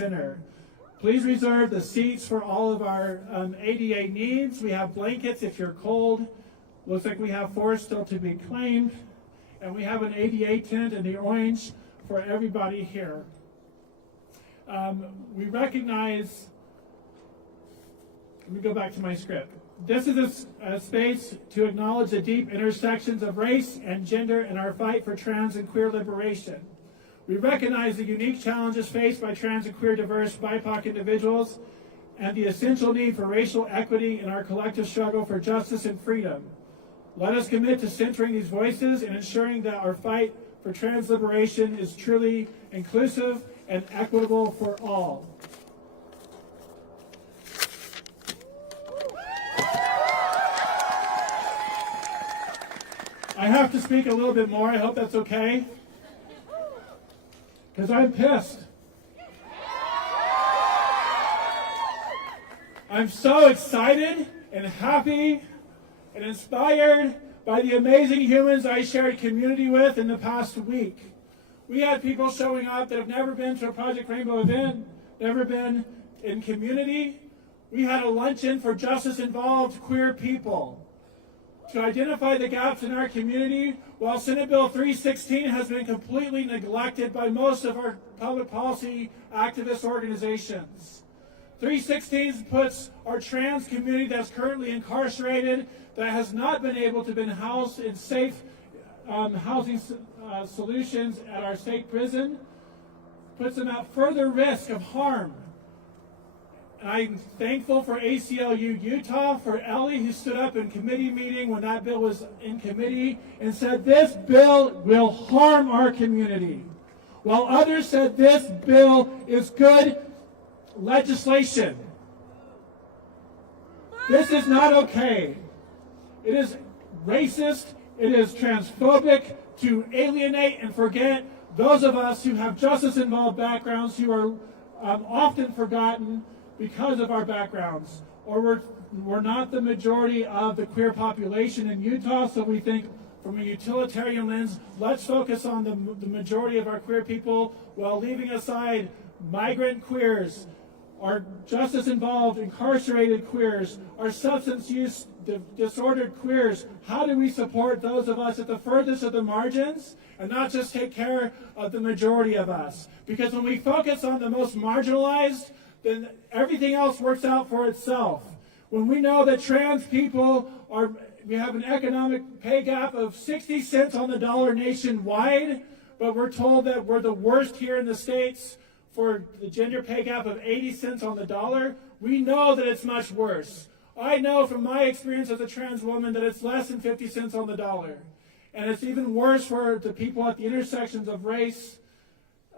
Center. Please reserve the seats for all of our ADA needs. We have blankets if you're cold. Looks like we have 4 still to be claimed. And we have an ADA tent in the orange for everybody here. We recognize, let me go back to my script. This is a space to acknowledge the deep intersections of race and gender in our fight for trans and queer liberation. We recognize the unique challenges faced by trans and queer diverse BIPOC individuals and the essential need for racial equity in our collective struggle for justice and freedom. Let us commit to centering these voices and ensuring that our fight for trans liberation is truly inclusive and equitable for all. I have to speak a little bit more. I hope that's okay. Because I'm pissed. I'm so excited and happy and inspired by the amazing humans I shared community with in the past week. We had people showing up that have never been to a Project Rainbow event, never been in community. We had a luncheon for justice-involved queer people to identify the gaps in our community, while Senate Bill 316 has been completely neglected by most of our public policy activist organizations. 316 puts our trans community that's currently incarcerated, that has not been able to be housed in safe housing solutions at our state prison, puts them at further risk of harm. And I'm thankful for ACLU Utah, for Ellie, who stood up in committee meeting when that bill was in committee and said this bill will harm our community, while others said this bill is good legislation. This is not okay. It is racist, it is transphobic to alienate and forget those of us who have justice-involved backgrounds, who are often forgotten because of our backgrounds, or we're not the majority of the queer population in Utah, so we think from a utilitarian lens, let's focus on the majority of our queer people while leaving aside migrant queers, our justice-involved incarcerated queers, our substance use disordered queers. How do we support those of us at the furthest of the margins and not just take care of the majority of us? Because when we focus on the most marginalized, then everything else works out for itself. When we know that trans people we have an economic pay gap of 60 cents on the dollar nationwide, but we're told that we're the worst here in the States for the gender pay gap of 80 cents on the dollar, we know that it's much worse. I know from my experience as a trans woman that it's less than 50 cents on the dollar. And it's even worse for the people at the intersections of race,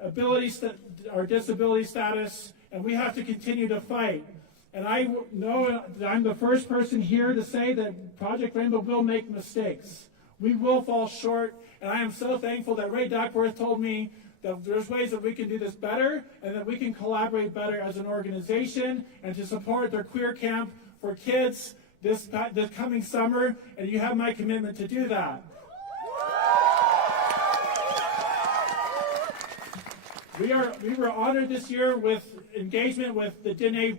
or disability status, and we have to continue to fight. And I know that I'm the first person here to say that Project Rainbow will make mistakes. We will fall short, and I am so thankful that Ray Duckworth told me that there's ways that we can do this better and that we can collaborate better as an organization and to support their queer camp for kids this coming summer, and you have my commitment to do that. We were honored this year with engagement with the Dene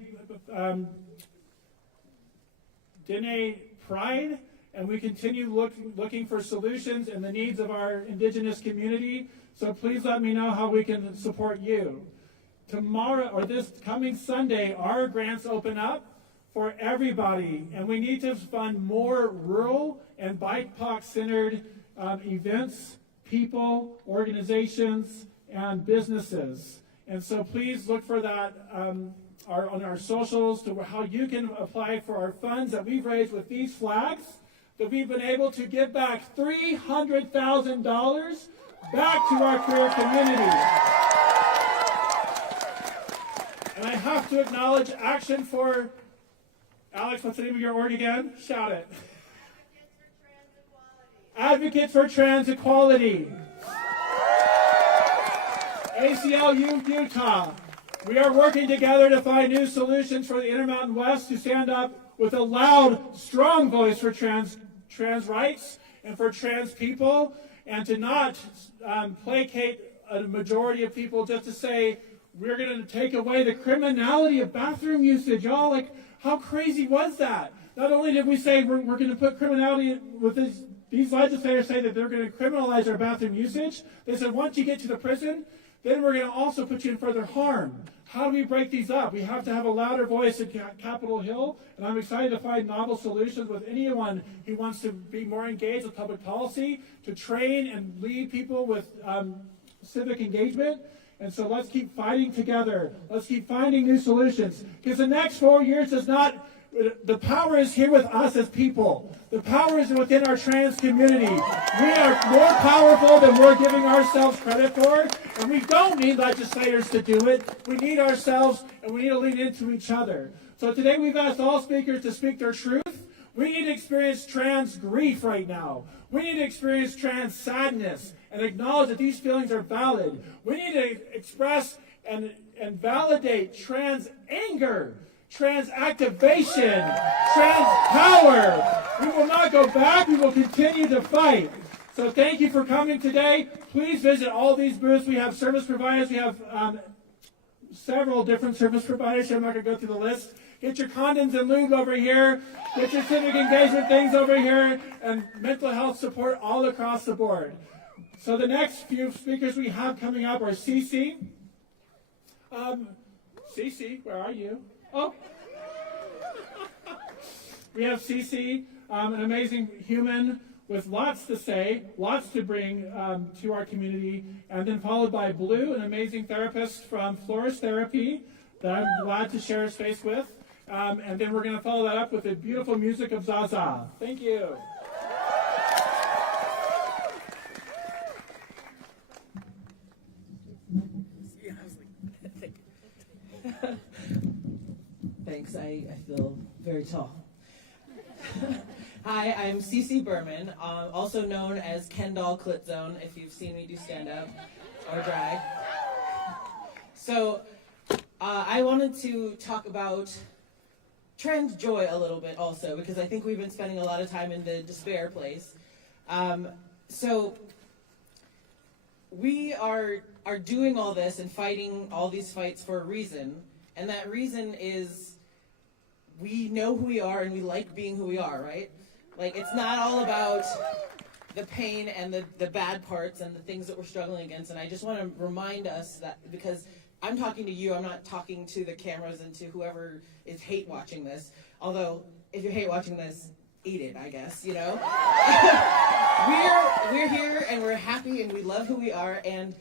Pride, and we continue looking for solutions and the needs of our Indigenous community. So please let me know how we can support you. Tomorrow, or this coming Sunday, our grants open up for everybody, and we need to fund more rural and BIPOC-centered events, people, organizations, and businesses. And so please look for that on our socials to how you can apply for our funds that we've raised with these flags, that we've been able to give back $300,000 back to our queer community. And I have to acknowledge Action for, Alex, what's the name of your org again? Shout it. Advocates for Trans Equality. ACLU Utah. We are working together to find new solutions for the Intermountain West to stand up with a loud, strong voice for trans rights and for trans people, and to not placate a majority of people just to say We're going to take away the criminality of bathroom usage. Y'all, like, how crazy was that? Not only did we say we're going to put criminality with these legislators say that they're going to criminalize our bathroom usage. They said once you get to the prison, then we're going to also put you in further harm. How do we break these up? We have to have a louder voice at Capitol Hill, and I'm excited to find novel solutions with anyone who wants to be more engaged with public policy, to train and lead people with civic engagement. And so let's keep fighting together. Let's keep finding new solutions. Because the next 4 years does not, the power is here with us as people. The power is within our trans community. We are more powerful than we're giving ourselves credit for. And we don't need legislators to do it. We need ourselves, and we need to lean into each other. So today we've asked all speakers to speak their truth. We need to experience trans grief right now. We need to experience trans sadness and acknowledge that these feelings are valid. We need to express and validate trans anger, trans activation, trans power. We will not go back. We will continue to fight. So thank you for coming today. Please visit all these booths. We have service providers. We have several different service providers. I'm not going to go through the list. Get your condoms and lube over here. Get your civic engagement things over here. And mental health support all across the board. So the next few speakers we have coming up are Cece. Cece, where are you? Oh. We have Cece, an amazing human with lots to say, lots to bring to our community. And then followed by Blue, an amazing therapist from Florist Therapy that I'm glad to share space with. And then we're going to follow that up with the beautiful music of Zaza. Thank you. Thanks, I feel very tall. Hi, I'm Cece Berman, also known as Ken Doll Clit Zone, if you've seen me do stand-up or drag. So, I wanted to talk about trans joy a little bit also, because I think we've been spending a lot of time in the despair place. So, we are doing all this and fighting all these fights for a reason, and that reason is we know who we are and we like being who we are, right? Like, it's not all about the pain and the bad parts and the things that we're struggling against, and I just want to remind us that, because I'm talking to you, I'm not talking to the cameras and to whoever is hate watching this, although if you're hate watching this, eat it, I guess, you know? We're here and we're happy and we love who we are, and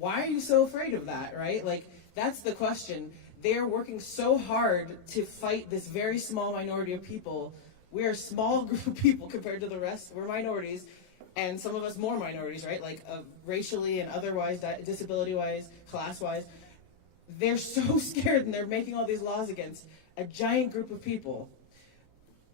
why are you so afraid of that, right? Like, that's the question. They're working so hard to fight this very small minority of people. We're a small group of people compared to the rest. We're minorities, and some of us more minorities, right? Like racially and otherwise, disability-wise, class-wise. They're so scared, and they're making all these laws against a giant group of people.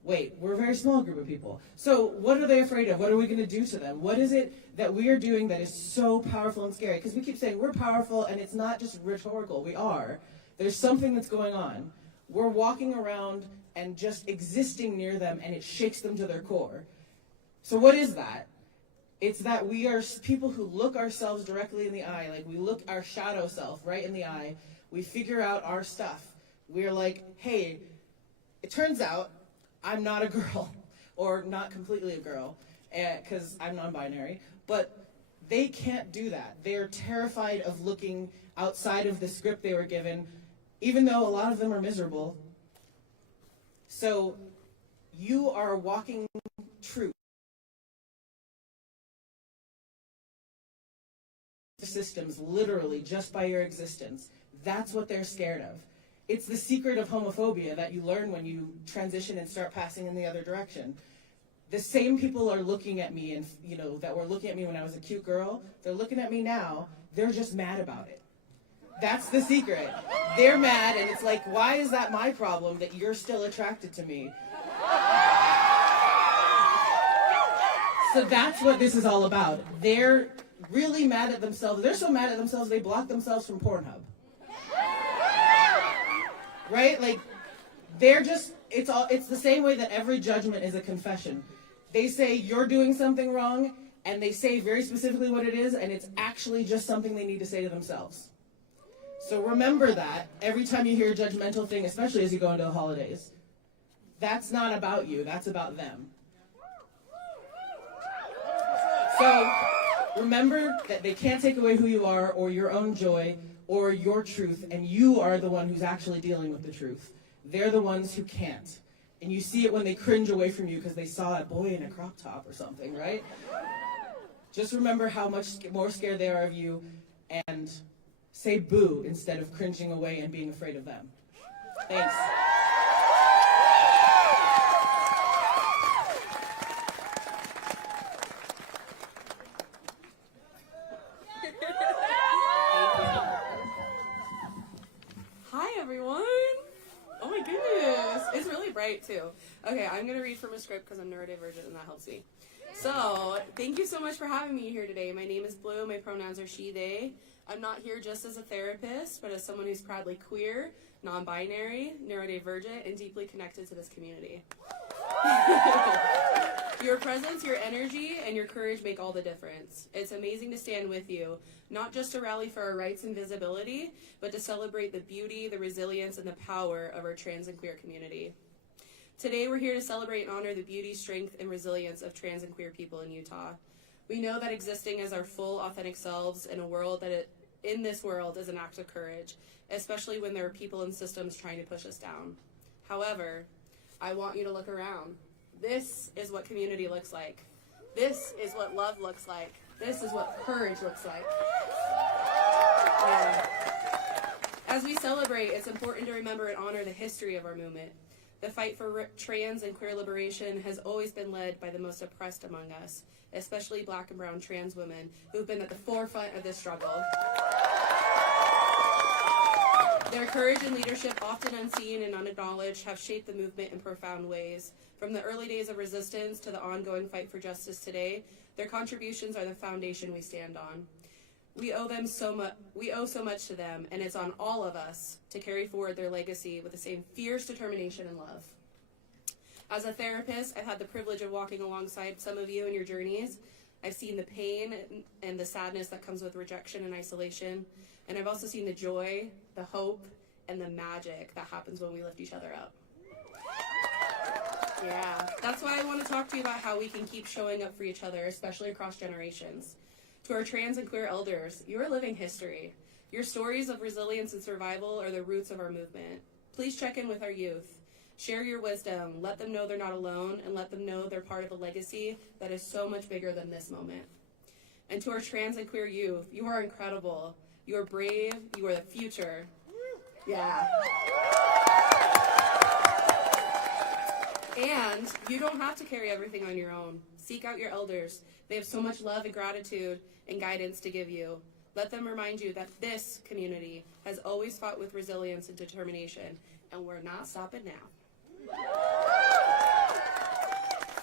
Wait, we're a very small group of people. So what are they afraid of? What are we going to do to them? What is it that we are doing that is so powerful and scary? Because we keep saying we're powerful, and it's not just rhetorical. We are. There's something that's going on. We're walking around and just existing near them, and it shakes them to their core. So what is that? It's that we are people who look ourselves directly in the eye, like we look our shadow self right in the eye. We figure out our stuff. We're like, hey, it turns out I'm not a girl, or not completely a girl, because I'm non-binary, but they can't do that. They're terrified of looking outside of the script they were given, even though a lot of them are miserable. So you are walking truth. Systems, literally, just by your existence. That's what they're scared of. It's the secret of homophobia that you learn when you transition and start passing in the other direction. The same people are looking at me, and that were looking at me when I was a cute girl, they're looking at me now, they're just mad about it. That's the secret. They're mad, and it's like, why is that my problem that you're still attracted to me? So that's what this is all about. They're really mad at themselves. They're so mad at themselves, they block themselves from Pornhub. Right? Like, they're just, it's the same way that every judgment is a confession. They say you're doing something wrong, and they say very specifically what it is, and it's actually just something they need to say to themselves. So remember that every time you hear a judgmental thing, especially as you go into the holidays. That's not about you, that's about them. So remember that they can't take away who you are or your own joy or your truth, and you are the one who's actually dealing with the truth. They're the ones who can't. And you see it when they cringe away from you because they saw a boy in a crop top or something, right? Just remember how much more scared they are of you and say boo instead of cringing away and being afraid of them. Thanks. Hi, everyone. Oh my goodness. It's really bright, too. Okay, I'm going to read from a script because I'm neurodivergent and that helps me. So, thank you so much for having me here today. My name is Blue. My pronouns are she, they. I'm not here just as a therapist, but as someone who's proudly queer, non-binary, neurodivergent, and deeply connected to this community. Your presence, your energy, and your courage make all the difference. It's amazing to stand with you, not just to rally for our rights and visibility, but to celebrate the beauty, the resilience, and the power of our trans and queer community. Today, we're here to celebrate and honor the beauty, strength, and resilience of trans and queer people in Utah. We know that existing as our full, authentic selves in in this world is an act of courage, especially when there are people and systems trying to push us down. However, I want you to look around. This is what community looks like. This is what love looks like. This is what courage looks like. Yeah. As we celebrate, it's important to remember and honor the history of our movement. The fight for trans and queer liberation has always been led by the most oppressed among us, especially Black and brown trans women who've been at the forefront of this struggle. Their courage and leadership, often unseen and unacknowledged, have shaped the movement in profound ways. From the early days of resistance to the ongoing fight for justice today, their contributions are the foundation we stand on. We owe so much to them, and it's on all of us to carry forward their legacy with the same fierce determination and love. As a therapist, I've had the privilege of walking alongside some of you in your journeys. I've seen the pain and the sadness that comes with rejection and isolation, and I've also seen the joy, the hope, and the magic that happens when we lift each other up. Yeah, that's why I want to talk to you about how we can keep showing up for each other, especially across generations. To our trans and queer elders, you are living history. Your stories of resilience and survival are the roots of our movement. Please check in with our youth. Share your wisdom, let them know they're not alone, and let them know they're part of a legacy that is so much bigger than this moment. And to our trans and queer youth, you are incredible. You are brave, you are the future. Yeah. And you don't have to carry everything on your own. Seek out your elders. They have so much love and gratitude and guidance to give you. Let them remind you that this community has always fought with resilience and determination, and we're not stopping now.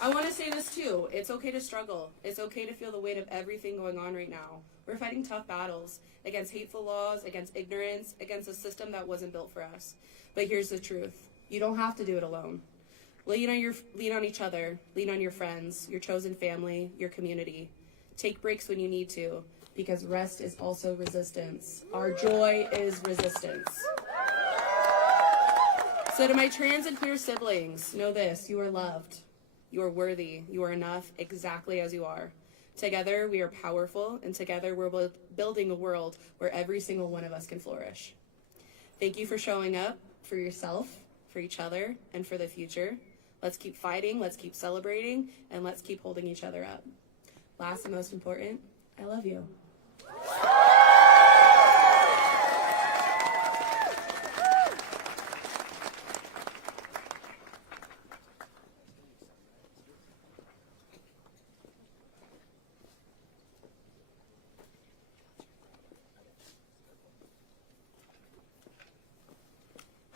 I want to say this too. It's okay to struggle. It's okay to feel the weight of everything going on right now. We're fighting tough battles against hateful laws, against ignorance, against a system that wasn't built for us. But here's the truth. You don't have to do it alone. Lean on each other, lean on your friends, your chosen family, your community. Take breaks when you need to, because rest is also resistance. Our joy is resistance. So to my trans and queer siblings, know this: you are loved, you are worthy, you are enough exactly as you are. Together we are powerful, and together we're building a world where every single one of us can flourish. Thank you for showing up for yourself, for each other, and for the future. Let's keep fighting, let's keep celebrating, and let's keep holding each other up. Last and most important, I love you.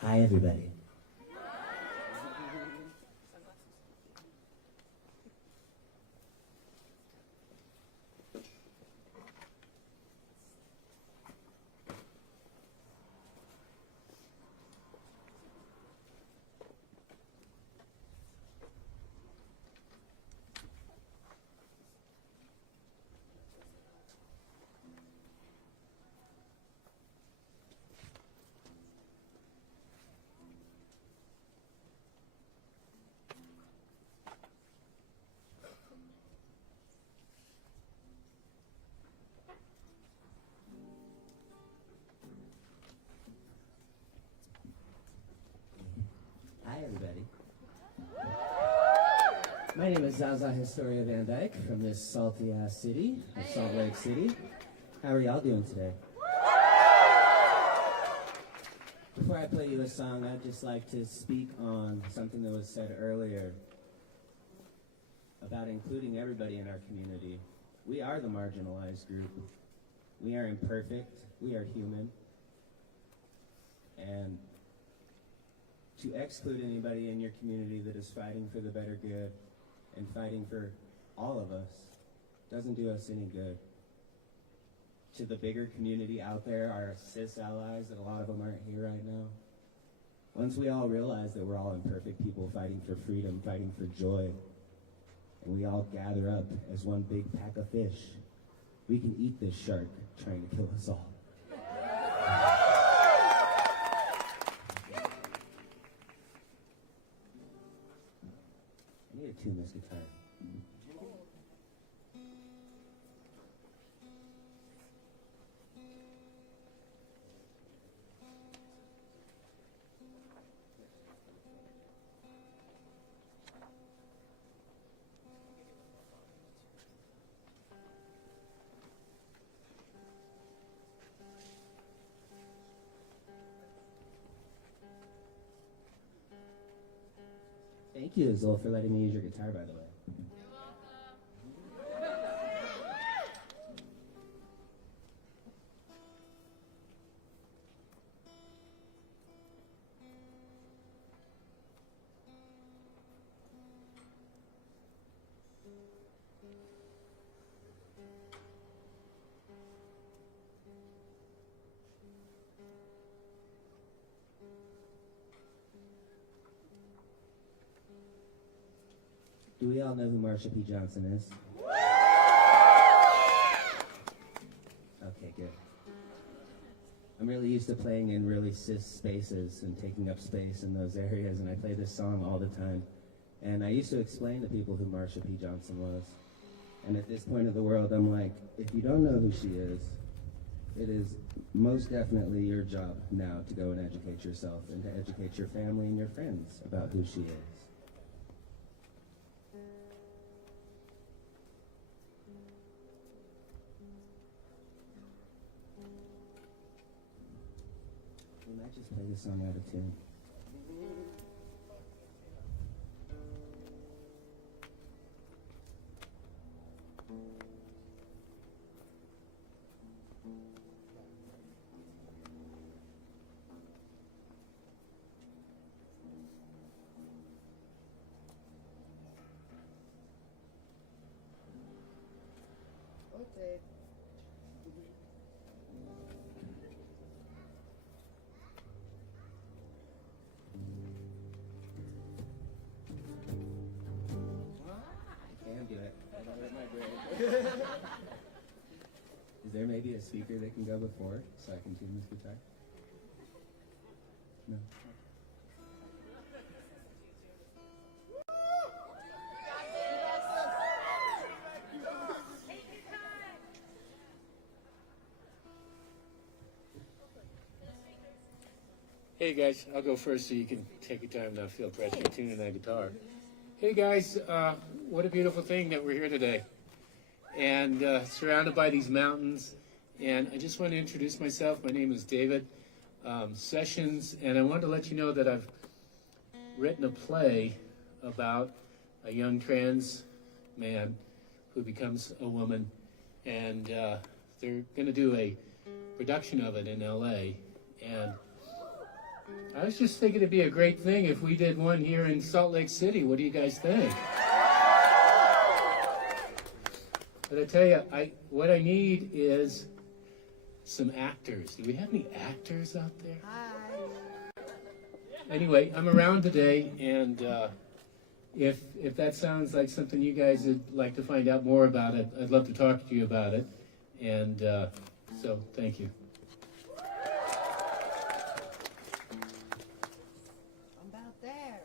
Hi, everybody. My name is Zaza Historia Van Dyke from this salty-ass city of Salt Lake City. How are y'all doing today? Before I play you a song, I'd just like to speak on something that was said earlier about including everybody in our community. We are the marginalized group. We are imperfect. We are human. And to exclude anybody in your community that is fighting for the better good and fighting for all of us doesn't do us any good. To the bigger community out there, our cis allies, that a lot of them aren't here right now, once we all realize that we're all imperfect people fighting for freedom, fighting for joy, and we all gather up as one big pack of fish, we can eat this shark trying to kill us all. I need to tune this guitar. Thank you, Zol, for letting me use your guitar, by the way. Do we all know who Marsha P. Johnson is? Okay, good. I'm really used to playing in really cis spaces and taking up space in those areas, and I play this song all the time. And I used to explain to people who Marsha P. Johnson was. And at this point of the world, I'm like, if you don't know who she is, it is most definitely your job now to go and educate yourself and to educate your family and your friends about who she is. We might just play this song out of tune. Okay. Can do it. Is there maybe a speaker that can go before so I can tune this guitar? No. Hey guys, I'll go first so you can take your time, not feel pressure tuning that guitar. Hey guys, what a beautiful thing that we're here today. And surrounded by these mountains. And I just want to introduce myself. My name is David Sessions, and I wanted to let you know that I've written a play about a young trans man who becomes a woman. And they're going to do a production of it in LA. And I was just thinking it'd be a great thing if we did one here in Salt Lake City. What do you guys think? But I tell you, what I need is some actors. Do we have any actors out there? Hi. Anyway, I'm around today, and if that sounds like something you guys would like to find out more about, I'd love to talk to you about it. And so, thank you. About there.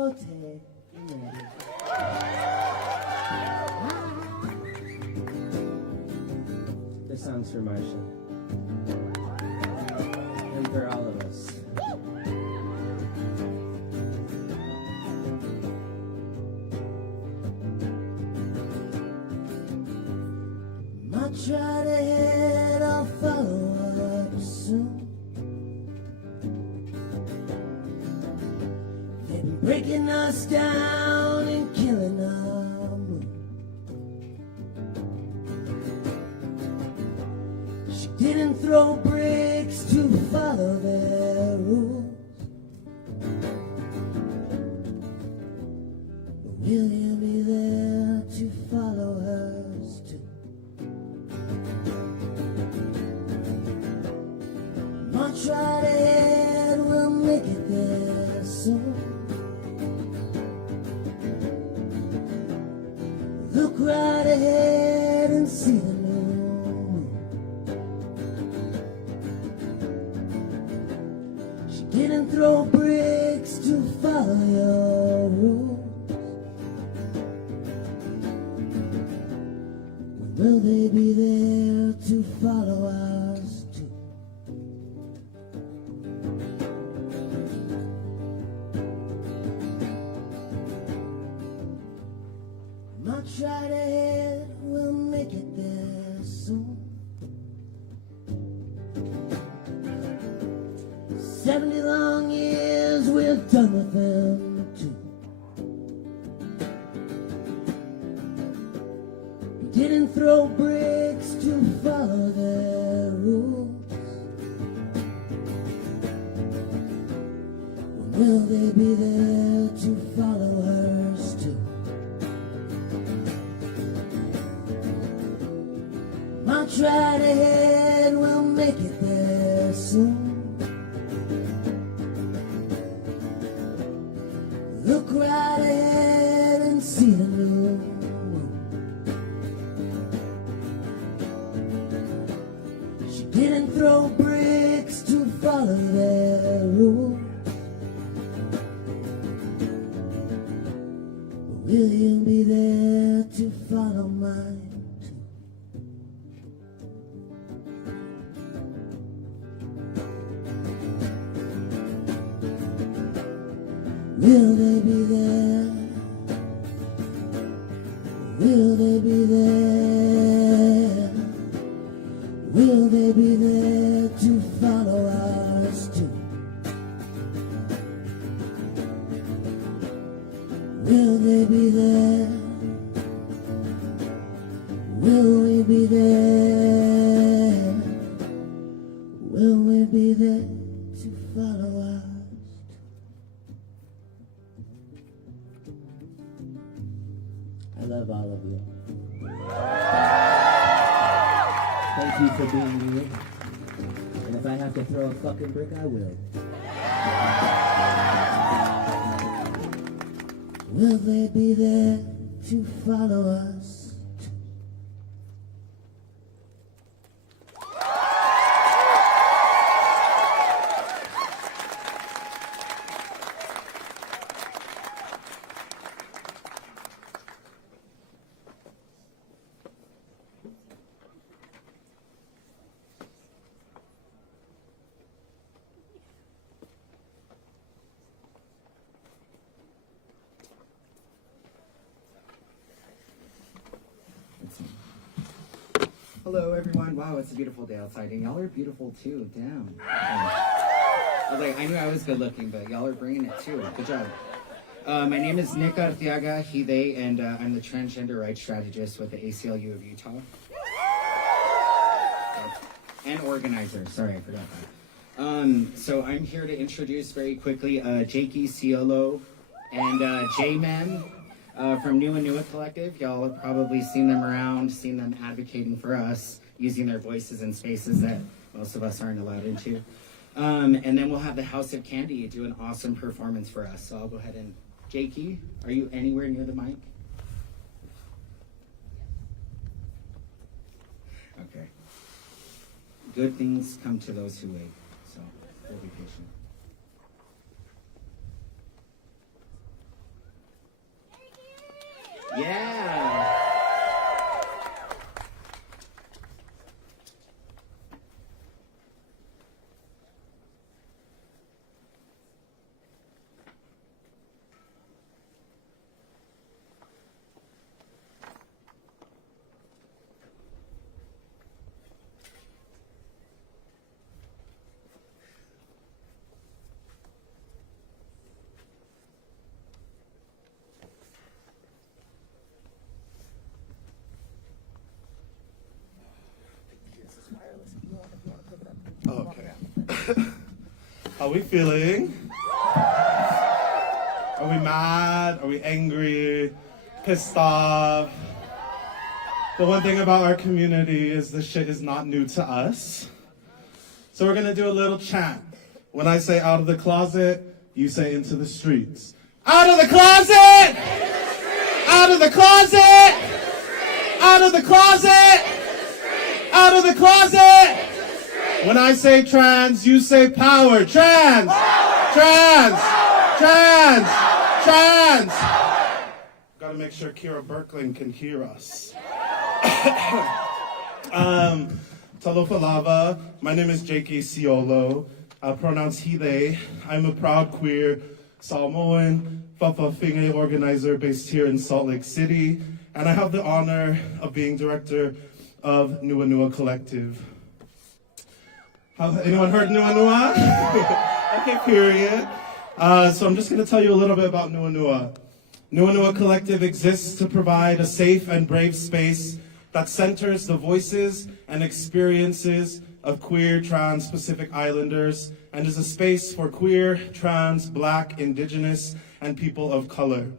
Okay, I'm ready. This song's for Marsha. And for all of us. I'll try to head, I'll follow up soon. They've been breaking us down and killing our mood. She didn't throw bricks to follow their rules. But will you be there to follow hers too? I'll try to head, we'll make it there soon. Look right ahead and see the new moon. She didn't throw bricks to follow your rules. Will they be there to follow ours too? I'll try to head, we'll make it there soon. 70 long years, we're done with them too. We didn't throw bricks to follow their rules. Will they be there to follow hers too? I'll try to head, we'll make it there soon. Look right ahead and see the new moon. She didn't throw bricks to follow their rules. But will you be there to follow mine? Will they be there? Will they be there? Will they be there to follow us too? Will they be there? Will we be there? Will we be there to follow us? I love all of you. Thank you for being here. And if I have to throw a fucking brick, I will. Will they be there to follow us? Hello everyone. Wow, it's a beautiful day outside, and y'all are beautiful too. Damn. I was like, I knew I was good looking, but y'all are bringing it too. Good job. My name is Nick Arteaga, he, they, and I'm the transgender rights strategist with the ACLU of Utah. And organizer. Sorry, I forgot that. So I'm here to introduce very quickly Jakey Ciolo and J-Man. From New and Newa Collective. Y'all have probably seen them around, seen them advocating for us, using their voices in spaces that most of us aren't allowed into. And then we'll have the House of Candy do an awesome performance for us. So I'll go ahead and, Jakey, are you anywhere near the mic? Okay. Good things come to those who wait, so we'll be patient. Yeah. Okay. How are we feeling? Are we mad? Are we angry? Pissed off? The one thing about our community is this shit is not new to us. So we're gonna do a little chant. When I say out of the closet, you say into the streets. Out of the closet! Out of the closet! Out of the closet! Out of the closet! When I say trans, you say power. Trans! Trans! Trans! Trans! Gotta make sure Kira Berkling can hear us. Talofa lava. My name is J.K. Ciolo. Pronouns he, they. I'm a proud queer Samoan Fa'afafine organizer based here in Salt Lake City. And I have the honor of being director of Nua Nua Collective. Anyone heard Nua Nua? Okay, period. So I'm just going to tell you a little bit about Nua Nua. Nua Nua Collective exists to provide a safe and brave space that centers the voices and experiences of queer, trans, Pacific Islanders, and is a space for queer, trans, Black, Indigenous, and people of color.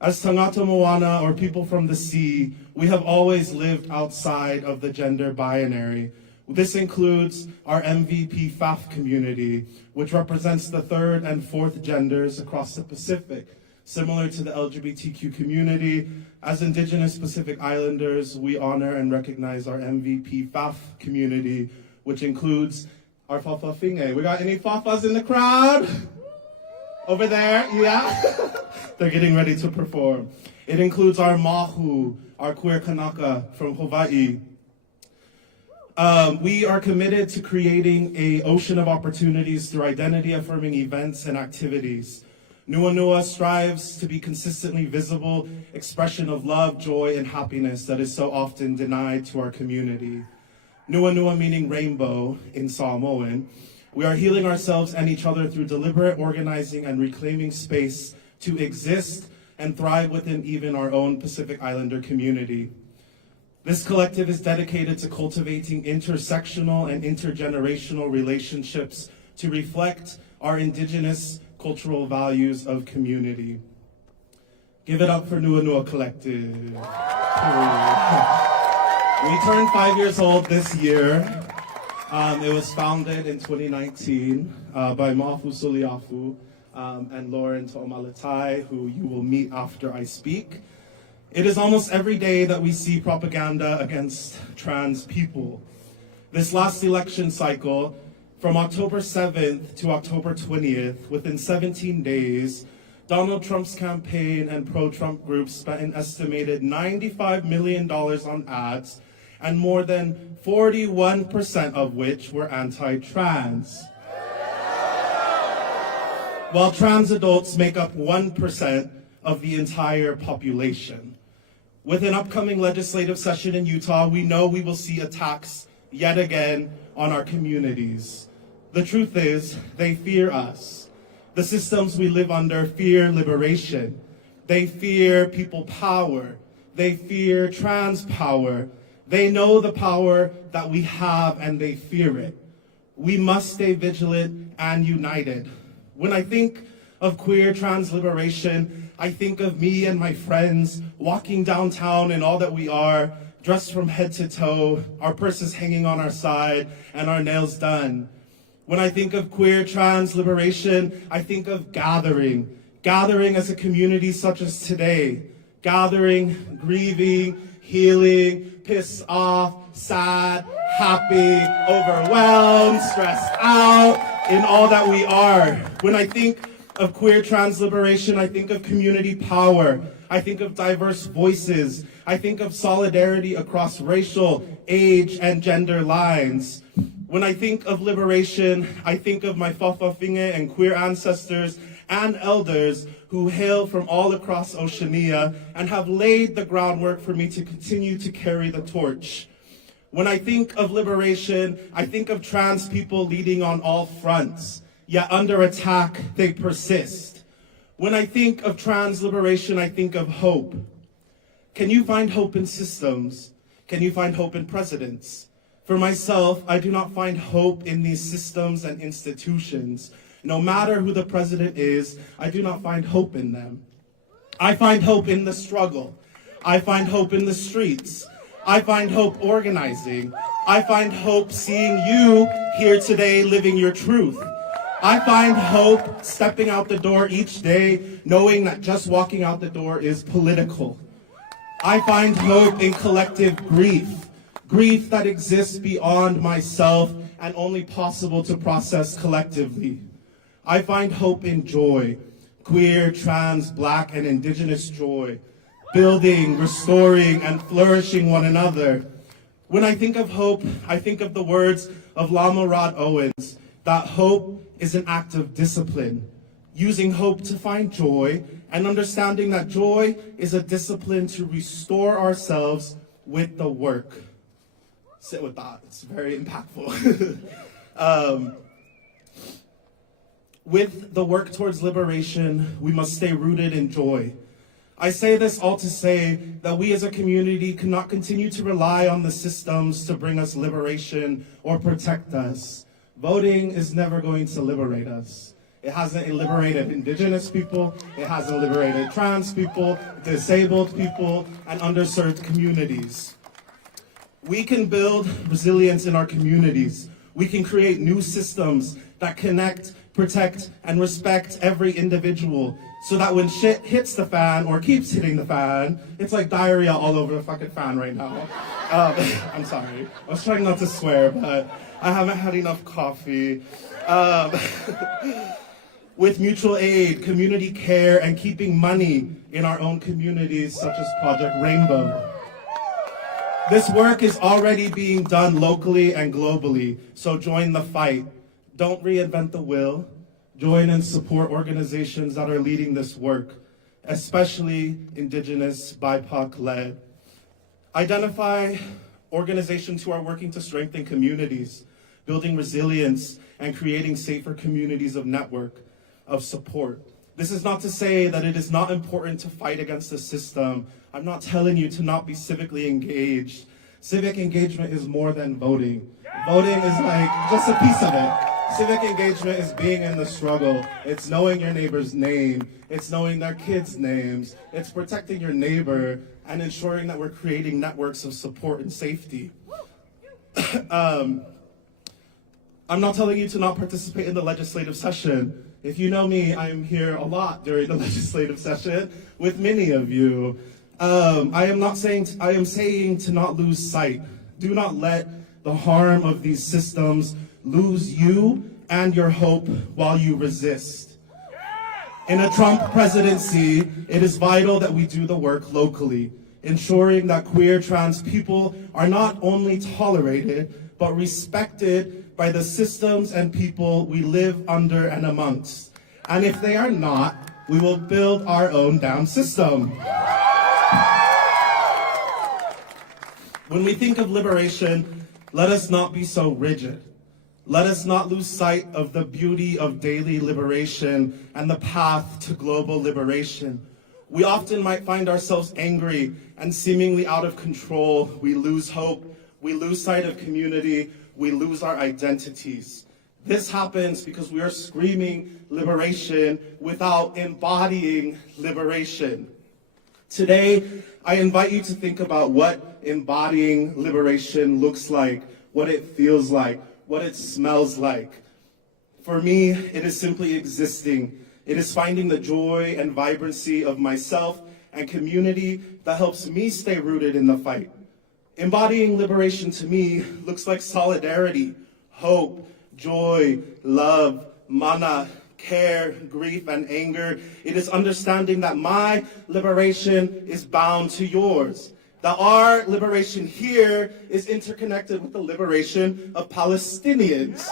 As Tangata Moana, or people from the sea, we have always lived outside of the gender binary. This includes our MVP FAF community, which represents the third and fourth genders across the Pacific. Similar to the LGBTQ community, as Indigenous Pacific Islanders, we honor and recognize our MVP FAF community, which includes our Fa'afafine. We got any Fa'afas in the crowd? Over there, yeah? They're getting ready to perform. It includes our Mahu, our queer Kanaka from Hawaii. We are committed to creating an ocean of opportunities through identity-affirming events and activities. Nua Nua strives to be consistently visible expression of love, joy, and happiness that is so often denied to our community. Nua Nua meaning rainbow in Samoan. We are healing ourselves and each other through deliberate organizing and reclaiming space to exist and thrive within even our own Pacific Islander community. This collective is dedicated to cultivating intersectional and intergenerational relationships to reflect our Indigenous cultural values of community. Give it up for Nua Nua Collective. We turned 5 years old this year. It was founded in 2019 by Mafu Suliafu and Lauren To'omalatai, who you will meet after I speak. It is almost every day that we see propaganda against trans people. This last election cycle, from October 7th to October 20th, within 17 days, Donald Trump's campaign and pro-Trump groups spent an estimated $95 million on ads, and more than 41% of which were anti-trans. While trans adults make up 1% of the entire population. With an upcoming legislative session in Utah, we know we will see attacks yet again on our communities. The truth is, they fear us. The systems we live under fear liberation. They fear people power. They fear trans power. They know the power that we have and they fear it. We must stay vigilant and united. When I think of queer trans liberation, I think of me and my friends walking downtown in all that we are, dressed from head to toe, our purses hanging on our side, and our nails done. When I think of queer trans liberation, I think of gathering as a community such as today, gathering, grieving, healing, pissed off, sad, happy, overwhelmed, stressed out, in all that we are. When I think of queer trans liberation, I think of community power. I think of diverse voices. I think of solidarity across racial, age, and gender lines. When I think of liberation, I think of my Fafafinge and queer ancestors and elders who hail from all across Oceania and have laid the groundwork for me to continue to carry the torch. When I think of liberation, I think of trans people leading on all fronts, yet under attack, they persist. When I think of trans liberation, I think of hope. Can you find hope in systems? Can you find hope in presidents? For myself, I do not find hope in these systems and institutions. No matter who the president is, I do not find hope in them. I find hope in the struggle. I find hope in the streets. I find hope organizing. I find hope seeing you here today living your truth. I find hope stepping out the door each day, knowing that just walking out the door is political. I find hope in collective grief. Grief that exists beyond myself and only possible to process collectively. I find hope in joy, queer, trans, black, and indigenous joy, building, restoring, and flourishing one another. When I think of hope, I think of the words of Lama Rod Owens, that hope is an act of discipline, using hope to find joy, and understanding that joy is a discipline to restore ourselves with the work. Sit with that, it's very impactful. With the work towards liberation, we must stay rooted in joy. I say this all to say that we as a community cannot continue to rely on the systems to bring us liberation or protect us. Voting is never going to liberate us. It hasn't liberated indigenous people, it hasn't liberated trans people, disabled people, and underserved communities. We can build resilience in our communities. We can create new systems that connect, protect, and respect every individual so that when shit hits the fan or keeps hitting the fan, it's like diarrhea all over the fucking fan right now. I'm sorry. I was trying not to swear, but I haven't had enough coffee. With mutual aid, community care, and keeping money in our own communities, such as Project Rainbow. This work is already being done locally and globally, so join the fight. Don't reinvent the wheel. Join and support organizations that are leading this work, especially Indigenous, BIPOC-led. Identify organizations who are working to strengthen communities, building resilience, and creating safer communities of network, of support. This is not to say that it is not important to fight against the system. I'm not telling you to not be civically engaged. Civic engagement is more than voting. Voting is like just a piece of it. Civic engagement is being in the struggle. It's knowing your neighbor's name. It's knowing their kids' names. It's protecting your neighbor and ensuring that we're creating networks of support and safety. I'm not telling you to not participate in the legislative session. If you know me, I am here a lot during the legislative session with many of you. I am saying to not lose sight. Do not let the harm of these systems lose you and your hope while you resist. In a Trump presidency, it is vital that we do the work locally, ensuring that queer trans people are not only tolerated, but respected by the systems and people we live under and amongst. And if they are not, we will build our own damn system. When we think of liberation, let us not be so rigid. Let us not lose sight of the beauty of daily liberation and the path to global liberation. We often might find ourselves angry and seemingly out of control. We lose hope. We lose sight of community. We lose our identities. This happens because we are screaming liberation without embodying liberation. Today, I invite you to think about what embodying liberation looks like, what it feels like, what it smells like. For me, it is simply existing. It is finding the joy and vibrancy of myself and community that helps me stay rooted in the fight. Embodying liberation to me looks like solidarity, hope, joy, love, mana, care, grief, and anger. It is understanding that my liberation is bound to yours. That our liberation here is interconnected with the liberation of Palestinians.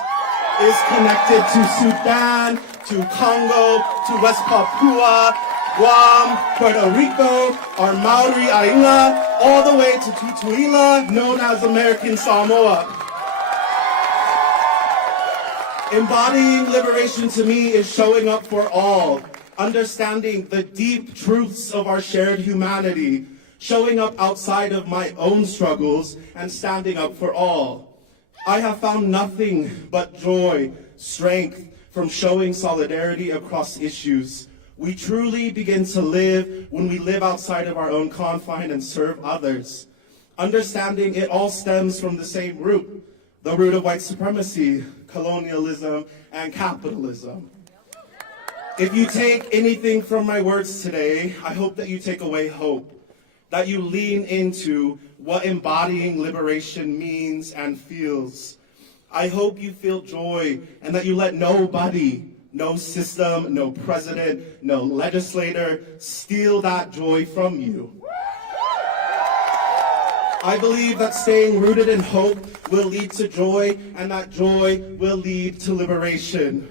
Is connected to Sudan, to Congo, to West Papua, Guam, Puerto Rico, our Maori Ainga, all the way to Tutuila, known as American Samoa. Embodying liberation to me is showing up for all, understanding the deep truths of our shared humanity, showing up outside of my own struggles, and standing up for all. I have found nothing but joy, strength from showing solidarity across issues. We truly begin to live when we live outside of our own confine and serve others. Understanding it all stems from the same root, the root of white supremacy, colonialism, and capitalism. If you take anything from my words today, I hope that you take away hope, that you lean into what embodying liberation means and feels. I hope you feel joy and that you let nobody, no system, no president, no legislator steal that joy from you. I believe that staying rooted in hope will lead to joy, and that joy will lead to liberation.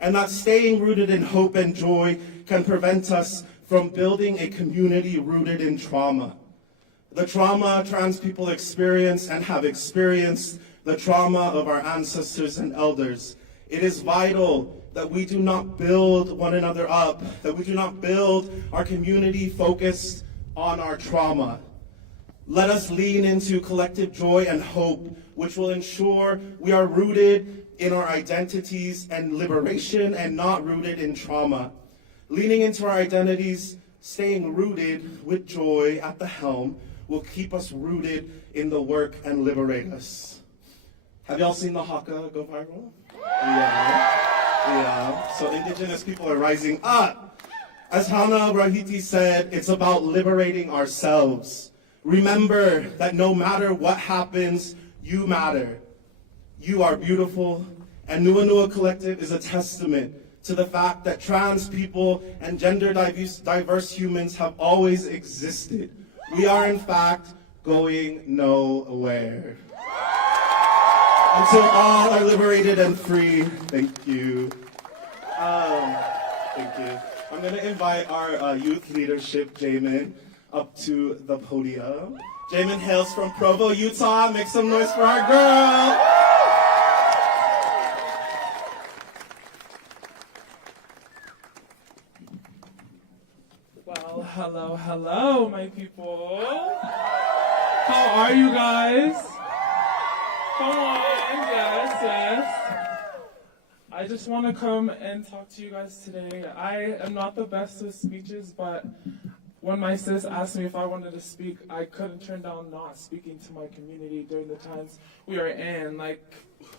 And that staying rooted in hope and joy can prevent us from building a community rooted in trauma. The trauma trans people experience and have experienced, the trauma of our ancestors and elders. It is vital that we do not build one another up, that we do not build our community focused on our trauma. Let us lean into collective joy and hope, which will ensure we are rooted in our identities and liberation and not rooted in trauma. Leaning into our identities, staying rooted with joy at the helm will keep us rooted in the work and liberate us. Have y'all seen the haka go viral? Yeah. So indigenous people are rising up. As Hana Rahiti said, it's about liberating ourselves. Remember that no matter what happens, you matter. You are beautiful, and Nuanua Collective is a testament to the fact that trans people and gender diverse humans have always existed. We are, in fact, going nowhere. Until all are liberated and free. Thank you. Thank you. I'm going to invite our youth leadership, Jamin, up to the podium. Jamin hails from Provo, Utah. Make some noise for our girl. Well, hello, my people. How are you guys? Come on, yes. I just want to come and talk to you guys today. I am not the best with speeches, but when my sis asked me if I wanted to speak, I couldn't turn down not speaking to my community during the times we are in. Like,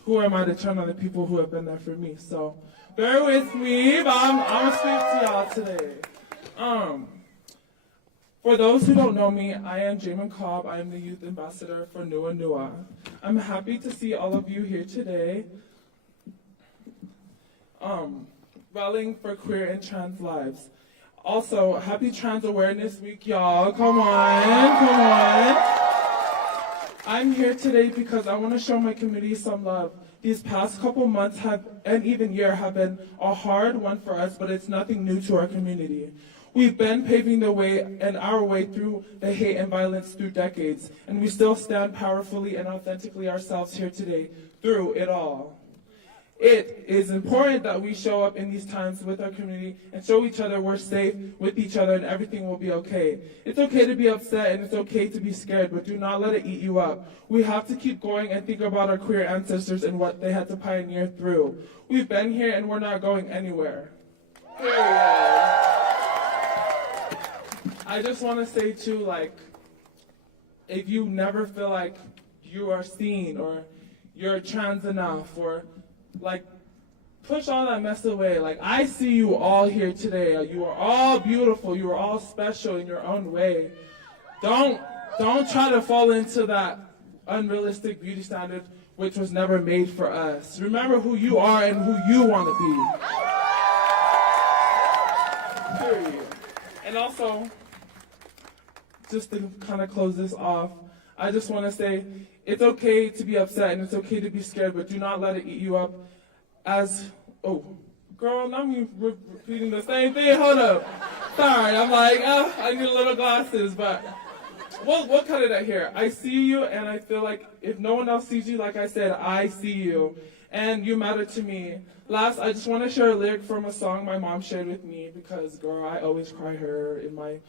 who am I to turn on the people who have been there for me? So, bear with me, but I'm going to speak to y'all today. For those who don't know me, I am Jamin Cobb. I am the youth ambassador for Nuanua. I'm happy to see all of you here today, rallying for queer and trans lives. Also, happy Trans Awareness Week, y'all. Come on. I'm here today because I want to show my community some love. These past couple months and even year have been a hard one for us, but it's nothing new to our community. We've been paving the way and our way through the hate and violence through decades, and we still stand powerfully and authentically ourselves here today through it all. It is important that we show up in these times with our community and show each other we're safe with each other and everything will be okay. It's okay to be upset and it's okay to be scared, but do not let it eat you up. We have to keep going and think about our queer ancestors and what they had to pioneer through. We've been here and we're not going anywhere. Period. I just want to say too, like, if you never feel like you are seen or you're trans enough or like, push all that mess away. Like, I see you all here today. You are all beautiful. You are all special in your own way. Don't try to fall into that unrealistic beauty standard which was never made for us. Remember who you are and who you want to be. sorry. And also, just to kind of close this off, I just want to say it's okay to be upset and it's okay to be scared, but do not let it eat you up. Oh, girl, now me repeating the same thing. Hold up. Sorry, I'm like, I need a little glasses, but we'll cut it at here. I see you, and I feel like if no one else sees you, like I said, I see you, and you matter to me. Last, I just want to share a lyric from a song my mom shared with me because, girl, I always cry her in my,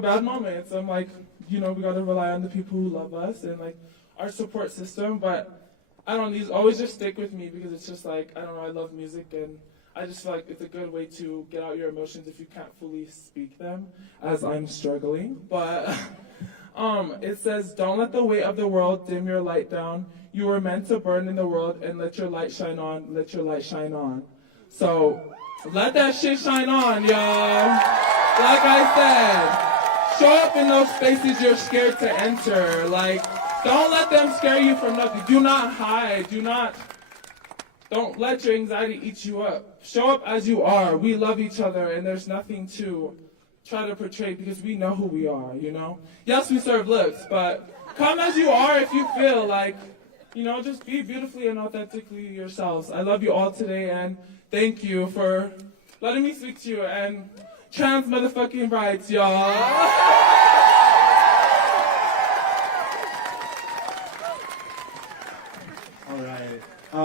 bad moments. I'm like, we got to rely on the people who love us and, like, our support system, but I don't know, these always just stick with me because it's just like, I don't know, I love music, and I just feel like it's a good way to get out your emotions if you can't fully speak them, as I'm struggling. But it says, don't let the weight of the world dim your light down. You were meant to burn in the world and let your light shine on, let your light shine on. So let that shit shine on, y'all. Like I said, show up in those spaces you're scared to enter. Like, don't let them scare you from nothing. Do not hide. Don't let your anxiety eat you up. Show up as you are. We love each other, and there's nothing to try to portray because we know who we are, Yes, we serve lips, but come as you are if you feel like, just be beautifully and authentically yourselves. I love you all today, and thank you for letting me speak to you, and trans motherfucking rights, y'all.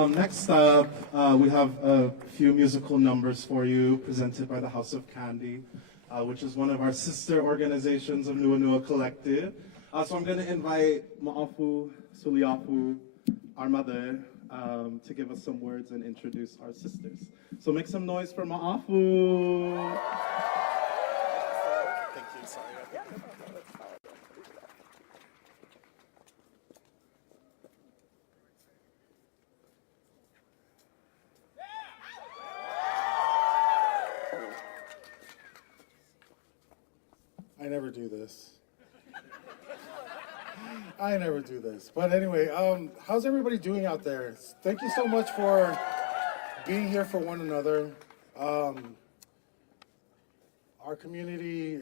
Next up, we have a few musical numbers for you presented by the House of Candy, which is one of our sister organizations of Nua Collective. So I'm going to invite Ma'afu Suliafu, our mother, to give us some words and introduce our sisters. So make some noise for Ma'afu. Thank you, sorry. I never do this. I never do this. But anyway, how's everybody doing out there? Thank you so much for being here for one another. Our community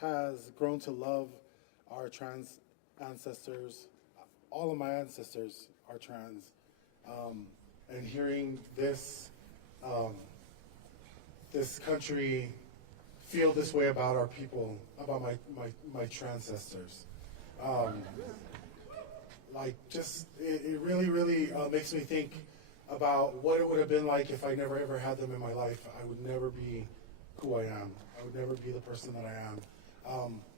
has grown to love our trans ancestors. All of my ancestors are trans. And hearing this, this country feel this way about our people, about my transcestors. It really makes me think about what it would have been like if I never ever had them in my life. I would never be who I am. I would never be the person that I am.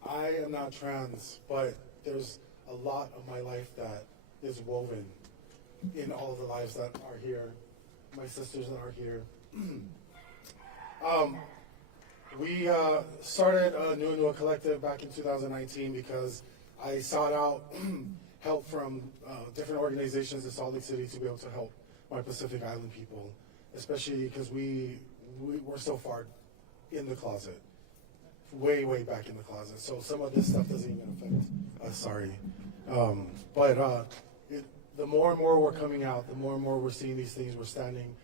I am not trans, but there's a lot of my life that is woven in all of the lives that are here, my sisters that are here. We started Nua Collective back in 2019 because I sought out help from different organizations in Salt Lake City to be able to help my Pacific Island people, especially because we're so far in the closet, way back in the closet. So some of this stuff doesn't even affect us, sorry. The more and more we're coming out, the more and more we're seeing these things, we're standing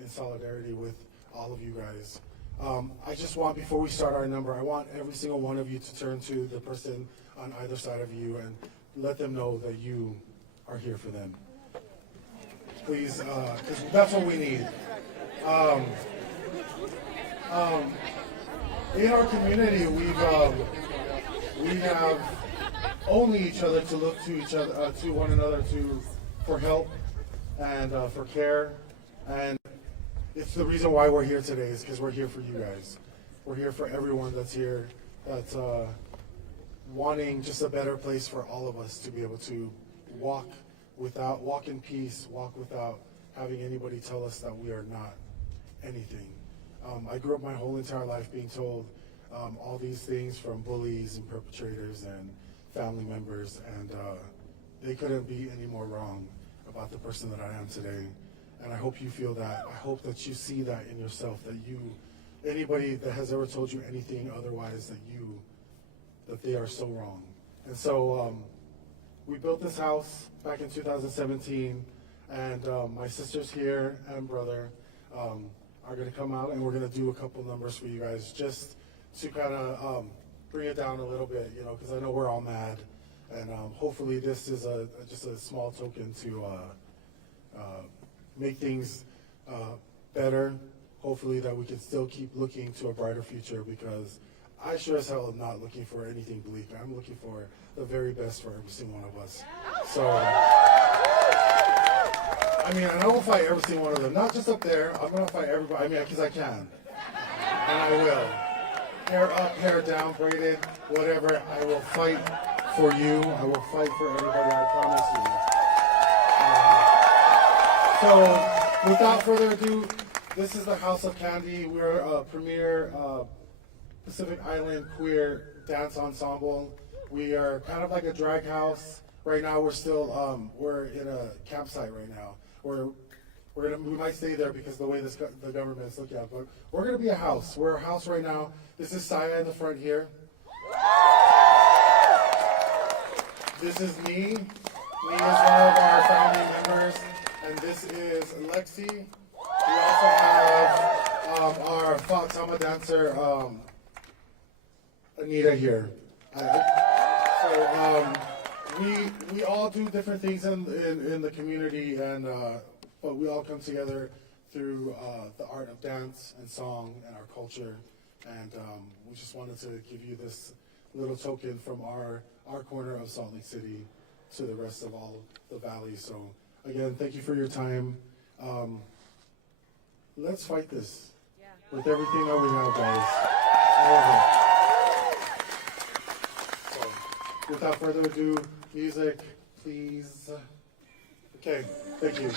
in solidarity with all of you guys. I just want, before we start our number, I want every single one of you to turn to the person on either side of you and let them know that you are here for them. Please, because that's what we need. In our community, we have only each other to look to each other, to one another, for help and for care. And it's the reason why we're here today, is because we're here for you guys. We're here for everyone that's here, that's wanting just a better place for all of us to be able to walk in peace, walk without having anybody tell us that we are not anything. I grew up my whole entire life being told all these things from bullies and perpetrators and family members, and they couldn't be any more wrong about the person that I am today. And I hope you feel that. I hope that you see that in yourself, that anybody that has ever told you anything otherwise, that they are so wrong. And so we built this house back in 2017, and my sisters here and brother are going to come out, and we're going to do a couple numbers for you guys just to kind of bring it down a little bit, you know, because I know we're all mad. And hopefully this is just a small token to make things better. Hopefully that we can still keep looking to a brighter future, because I sure as hell am not looking for anything bleak. I'm looking for the very best for every single one of us. So, I mean, and I will fight every single one of them. Not just up there. I'm going to fight everybody. I mean, because I can. And I will. Hair up, hair down, braided, whatever. I will fight for you. I will fight for everybody, I promise you. So, without further ado, this is the House of Candy. We're a premier Pacific Island queer dance ensemble. We are kind of like a drag house. Right now, we're still we're in a campsite right now. We might stay there because the way the government's looking at it, but we're gonna be a house. We're a house right now. This is Saya in the front here. This is me. Me is one of our founding members, and this is Lexi. We also have our Fatama dancer, Anita here. So we all do different things in the community, and but we all come together through the art of dance and song and our culture. And we just wanted to give you this little token from our corner of Salt Lake City to the rest of all the valley. So again, thank you for your time. Let's fight this with everything that we have, guys. All of it. So, without further ado, music, please. Okay, thank you.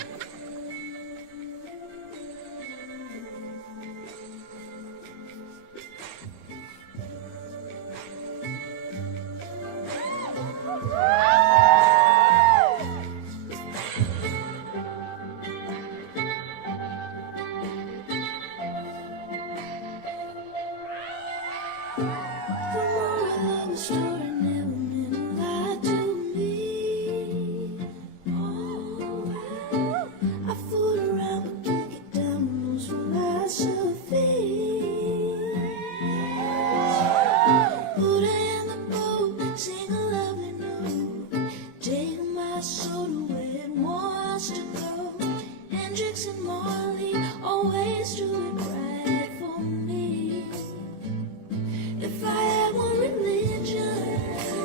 If I had one religion,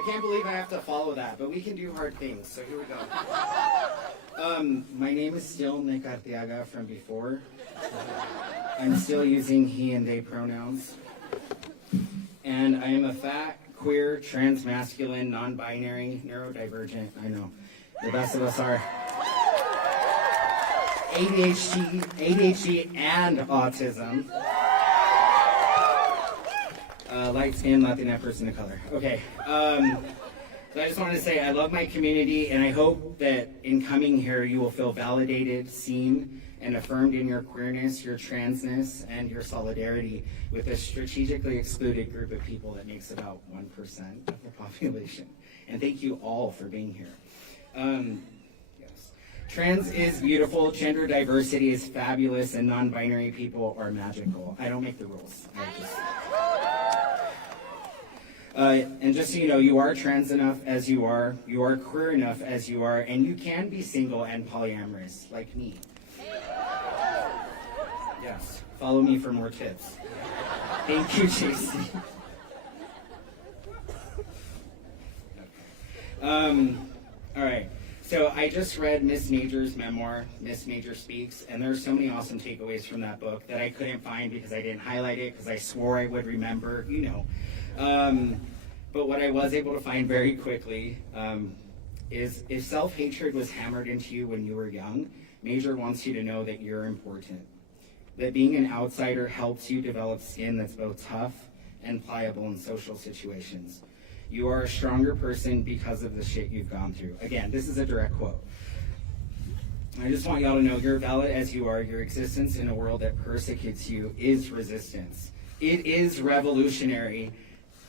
I can't believe I have to follow that, but we can do hard things, so here we go. My name is still Nick Arteaga from before. I'm still using he and they pronouns. And I am a fat, queer, transmasculine, non-binary, neurodivergent, I know, the best of us are. ADHD and autism. Light skin, Latina person of color. Okay. So I just wanted to say I love my community, and I hope that in coming here you will feel validated, seen, and affirmed in your queerness, your transness, and your solidarity with a strategically excluded group of people that makes about 1% of the population. And thank you all for being here. Yes. Trans is beautiful, gender diversity is fabulous, and non-binary people are magical. I don't make the rules. And just so you know, you are trans enough as you are queer enough as you are, and you can be single and polyamorous, like me. Yes, follow me for more tips. Thank you, JC. All right, so I just read Miss Major's memoir, Miss Major Speaks, and there's so many awesome takeaways from that book that I couldn't find because I didn't highlight it, because I swore I would remember, you know. But what I was able to find very quickly is if self-hatred was hammered into you when you were young, Major wants you to know that you're important. That being an outsider helps you develop skin that's both tough and pliable in social situations. You are a stronger person because of the shit you've gone through. Again, this is a direct quote. I just want y'all to know you're valid as you are. Your existence in a world that persecutes you is resistance. It is revolutionary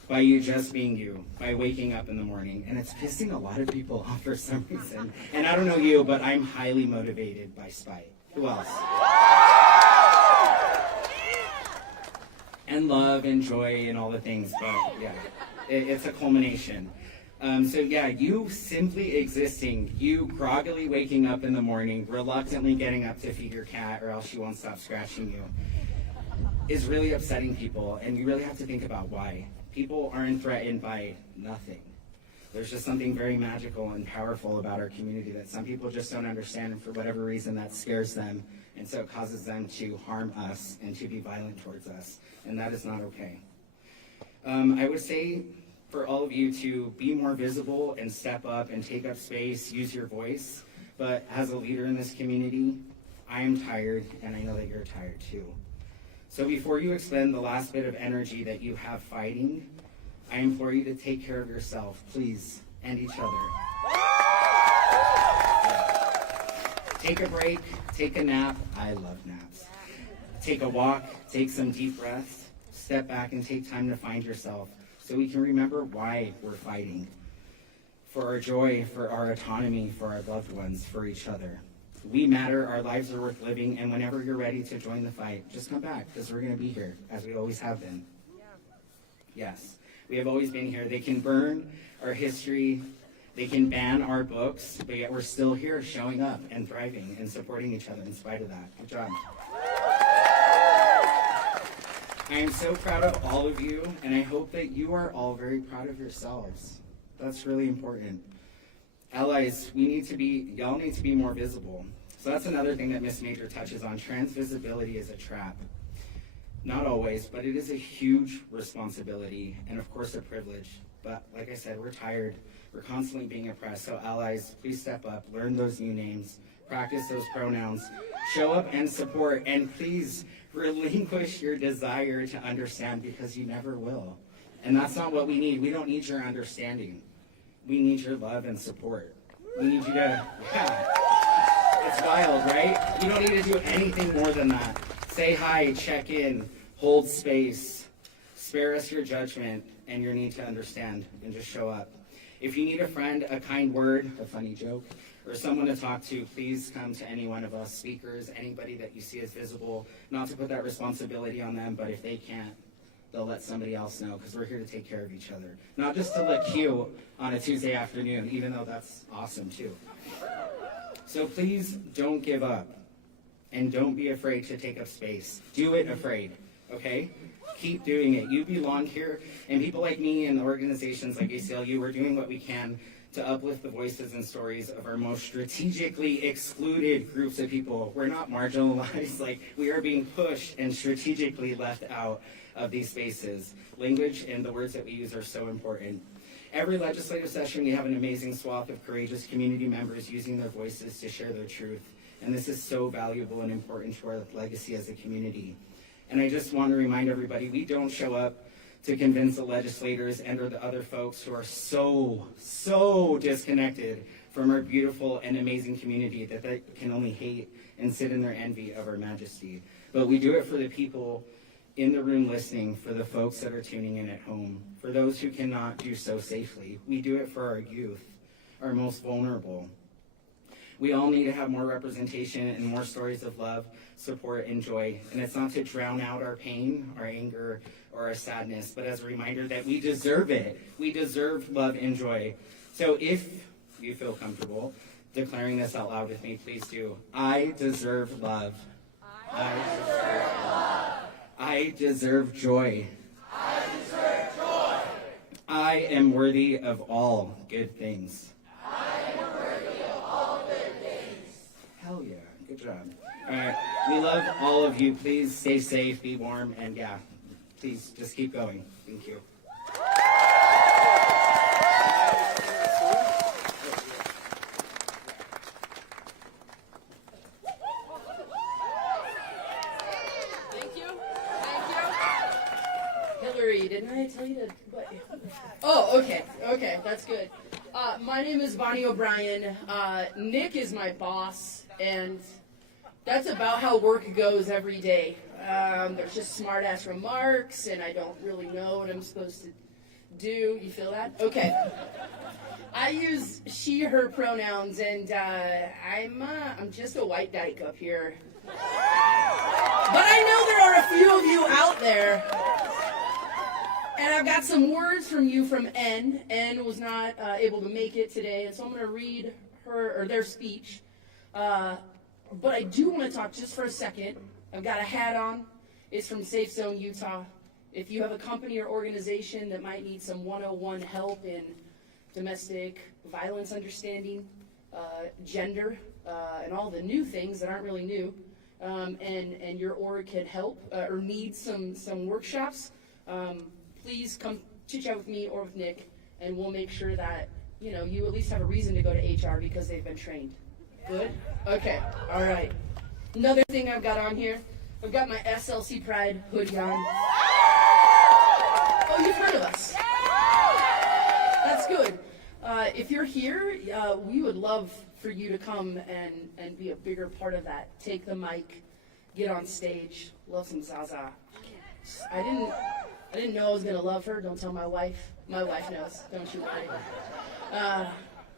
by you just being you, by waking up in the morning. And it's pissing a lot of people off for some reason. And I don't know you, but I'm highly motivated by spite. Who else? And love and joy and all the things, but yeah, it's a culmination. So yeah, you simply existing, you groggily waking up in the morning, reluctantly getting up to feed your cat or else she won't stop scratching you, is really upsetting people, and you really have to think about why. People aren't threatened by nothing. There's just something very magical and powerful about our community that some people just don't understand, and for whatever reason that scares them, and so it causes them to harm us and to be violent towards us, and that is not okay. I would say for all of you to be more visible and step up and take up space, use your voice, but as a leader in this community, I am tired, and I know that you're tired too. So before you expend the last bit of energy that you have fighting, I implore you to take care of yourself, please, and each other. Take a break, take a nap. I love naps. Take a walk, take some deep breaths, step back and take time to find yourself so we can remember why we're fighting. For our joy, for our autonomy, for our loved ones, for each other. We matter, our lives are worth living, and whenever you're ready to join the fight, just come back, because we're going to be here, as we always have been. Yes, we have always been here. They can burn our history, they can ban our books, but yet we're still here showing up and thriving and supporting each other in spite of that. Good job. I am so proud of all of you, and I hope that you are all very proud of yourselves. That's really important. Allies, y'all need to be more visible. So that's another thing that Miss Major touches on. Trans visibility is a trap. Not always, but it is a huge responsibility and of course a privilege. But like I said, we're tired. We're constantly being oppressed. So allies, please step up, learn those new names, practice those pronouns, show up and support, and please relinquish your desire to understand, because you never will. And that's not what we need. We don't need your understanding. We need your love and support. We need you to, it's wild, right? You don't need to do anything more than that. Say hi, check in, hold space, spare us your judgment and your need to understand, and just show up. If you need a friend, a kind word, a funny joke, or someone to talk to, please come to any one of us, speakers, anybody that you see as visible. Not to put that responsibility on them, but if they can't, they'll let somebody else know, because we're here to take care of each other. Not just to look cute on a Tuesday afternoon, even though that's awesome too. So please don't give up, and don't be afraid to take up space. Do it afraid, okay? Keep doing it. You belong here, and people like me and organizations like ACLU, we're doing what we can to uplift the voices and stories of our most strategically excluded groups of people. We're not marginalized, like we are being pushed and strategically left out of these spaces. Language and the words that we use are so important. Every legislative session, we have an amazing swath of courageous community members using their voices to share their truth. And this is so valuable and important to our legacy as a community. And I just want to remind everybody, we don't show up to convince the legislators and or the other folks who are so disconnected from our beautiful and amazing community that they can only hate and sit in their envy of our majesty. But we do it for the people in the room listening, for the folks that are tuning in at home, for those who cannot do so safely. We do it for our youth, our most vulnerable. We all need to have more representation and more stories of love, support, and joy. And it's not to drown out our pain, our anger, or our sadness, but as a reminder that we deserve it. We deserve love and joy. So if you feel comfortable declaring this out loud with me, please do. I deserve love. I deserve love. I deserve joy. I deserve joy. I am worthy of all good things. Hell yeah, good job. All right, we love all of you. Please stay safe, be warm, and yeah, please just keep going. Thank you. Thank you. Hillary, didn't I tell you to? What? Oh, okay, that's good. My name is Bonnie O'Brien. Nick is my boss, and that's about how work goes every day. There's just smart-ass remarks, and I don't really know what I'm supposed to do. You feel that? Okay. I use she, her pronouns, and I'm just a white dyke up here. But I know there are a few of you out there. And I've got some words from you from N. N was not able to make it today, and so I'm going to read their speech. But I do want to talk just for a second. I've got a hat on. It's from Safe Zone, Utah. If you have a company or organization that might need some 101 help in domestic violence understanding, gender, and all the new things that aren't really new, and your org can help or needs some workshops, please come chit-chat with me or with Nick, and we'll make sure that, you at least have a reason to go to HR because they've been trained. Good? Okay. All right. Another thing I've got on here, I've got my SLC Pride hoodie on. Oh, you've heard of us. That's good. If you're here, we would love for you to come and be a bigger part of that. Take the mic, get on stage, love some Zaza. I didn't know I was gonna love her. Don't tell my wife. My wife knows. Don't you worry. A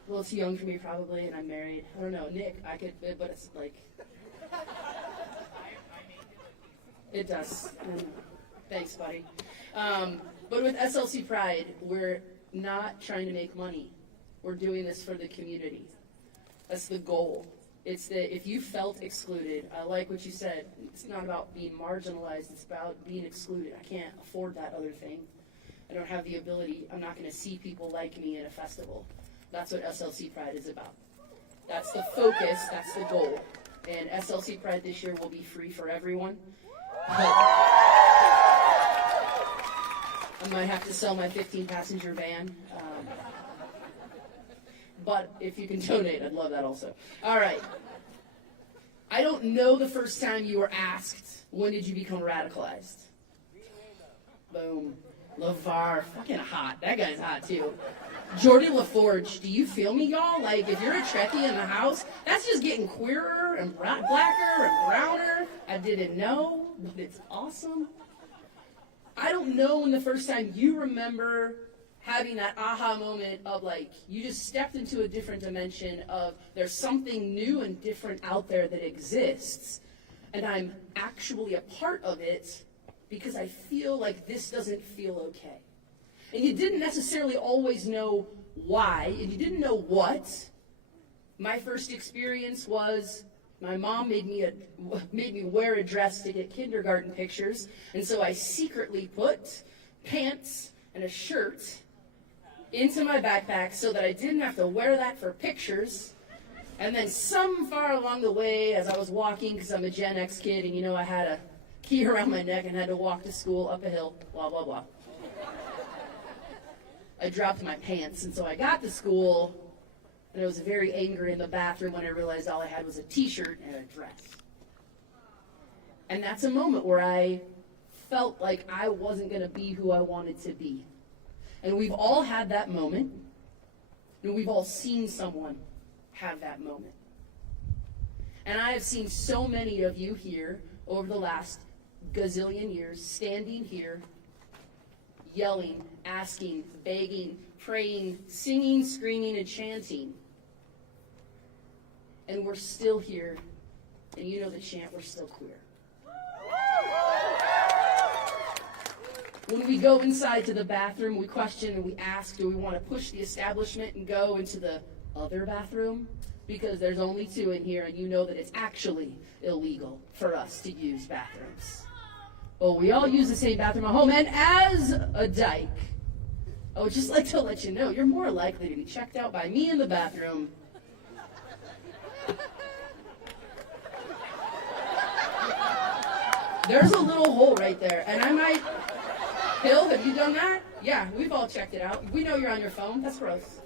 little too young for me probably, and I'm married. I don't know, Nick. I could, but it's like it does. Thanks, buddy. But with SLC Pride, we're not trying to make money. We're doing this for the community. That's the goal. It's that if you felt excluded, I like what you said. It's not about being marginalized. It's about being excluded. I can't afford that other thing. I don't have the ability. I'm not going to see people like me at a festival. That's what SLC Pride is about. That's the focus. That's the goal. And SLC Pride this year will be free for everyone. But I might have to sell my 15-passenger van. But if you can donate, I'd love that also. All right. I don't know the first time you were asked, when did you become radicalized? Boom. LeVar, fucking hot. That guy's hot too. Jordy LaForge, do you feel me, y'all? Like, if you're a Trekkie in the house, that's just getting queerer and blacker and browner. I didn't know, but it's awesome. I don't know when the first time you remember having that aha moment of like, you just stepped into a different dimension of there's something new and different out there that exists, and I'm actually a part of it because I feel like this doesn't feel okay. And you didn't necessarily always know why, and you didn't know what. My first experience was My mom made me wear a dress to get kindergarten pictures, and so I secretly put pants and a shirt into my backpack so that I didn't have to wear that for pictures. And then some far along the way, as I was walking, because I'm a Gen X kid, and I had a key around my neck and had to walk to school up a hill, blah, blah, blah. I dropped my pants, and so I got to school, and I was very angry in the bathroom when I realized all I had was a t-shirt and a dress. And that's a moment where I felt like I wasn't going to be who I wanted to be. And we've all had that moment, and we've all seen someone have that moment. And I have seen so many of you here over the last gazillion years standing here, yelling, asking, begging, praying, singing, screaming, and chanting. And we're still here, and you know the chant, we're still queer. When we go inside to the bathroom, we question and we ask, do we want to push the establishment and go into the other bathroom? Because there's only 2 in here, and you know that it's actually illegal for us to use bathrooms. Well, we all use the same bathroom at home, and as a dyke, I would just like to let you know, you're more likely to be checked out by me in the bathroom There's a little hole right there, and I might... Bill, have you done that? Yeah, we've all checked it out. We know you're on your phone. That's gross.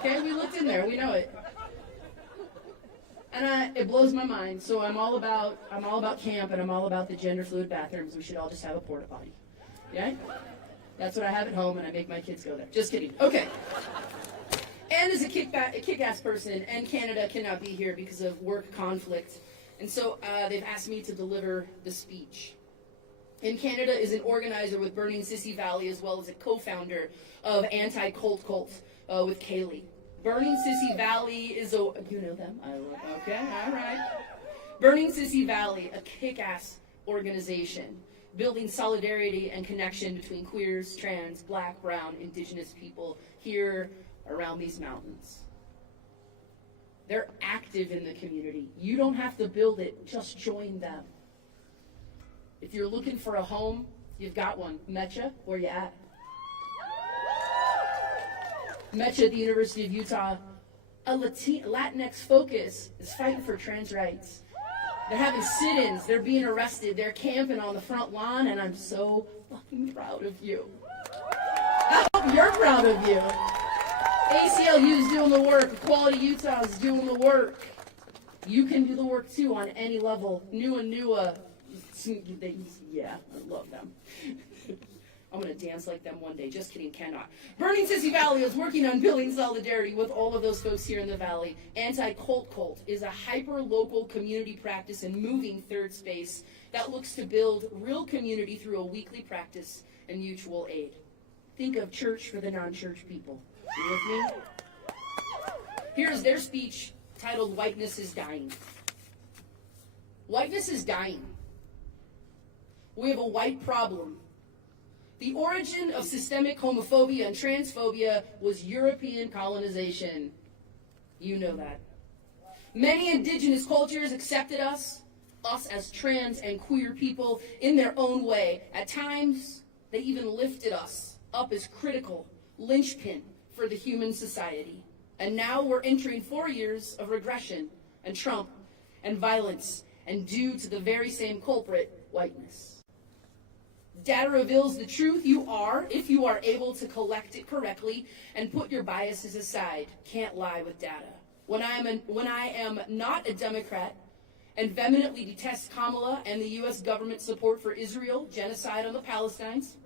Okay, we looked in there. We know it. And it blows my mind. So I'm all about camp, and I'm all about the gender fluid bathrooms. We should all just have a porta potty. Okay? That's what I have at home, and I make my kids go there. Just kidding. Okay. And as a kick-ass person, and Canada cannot be here because of work conflict. And so they've asked me to deliver the speech. And Canada is an organizer with Burning Sissy Valley, as well as a co-founder of Anti-Cult with Kaylee. Burning Sissy Valley is a... You know them? Okay, all right. Burning Sissy Valley, a kick-ass organization, building solidarity and connection between queers, trans, black, brown, indigenous people here around these mountains. They're active in the community. You don't have to build it, just join them. If you're looking for a home, you've got one. Metcha, where you at? Metcha at the University of Utah. A Latinx focus is fighting for trans rights. They're having sit-ins, they're being arrested, they're camping on the front lawn, and I'm so fucking proud of you. I hope you're proud of you. ACLU is doing the work, Equality Utah is doing the work. You can do the work too on any level. Yeah, I love them. I'm going to dance like them one day. Just kidding, cannot. Burning Sissy Valley is working on building solidarity with all of those folks here in the valley. Anti-Cult is a hyper-local community practice and moving third space that looks to build real community through a weekly practice and mutual aid. Think of church for the non-church people. You with me? Here's their speech titled, Whiteness is Dying. Whiteness is dying. We have a white problem. The origin of systemic homophobia and transphobia was European colonization. You know that. Many indigenous cultures accepted us as trans and queer people in their own way. At times, they even lifted us up as critical linchpin for the human society. And now we're entering 4 years of regression and Trump and violence, and due to the very same culprit, whiteness. Data reveals the truth you are, if you are able to collect it correctly and put your biases aside. Can't lie with data. When I am not a Democrat and vehemently detest Kamala and the U.S. government support for Israel, genocide on the Palestinians.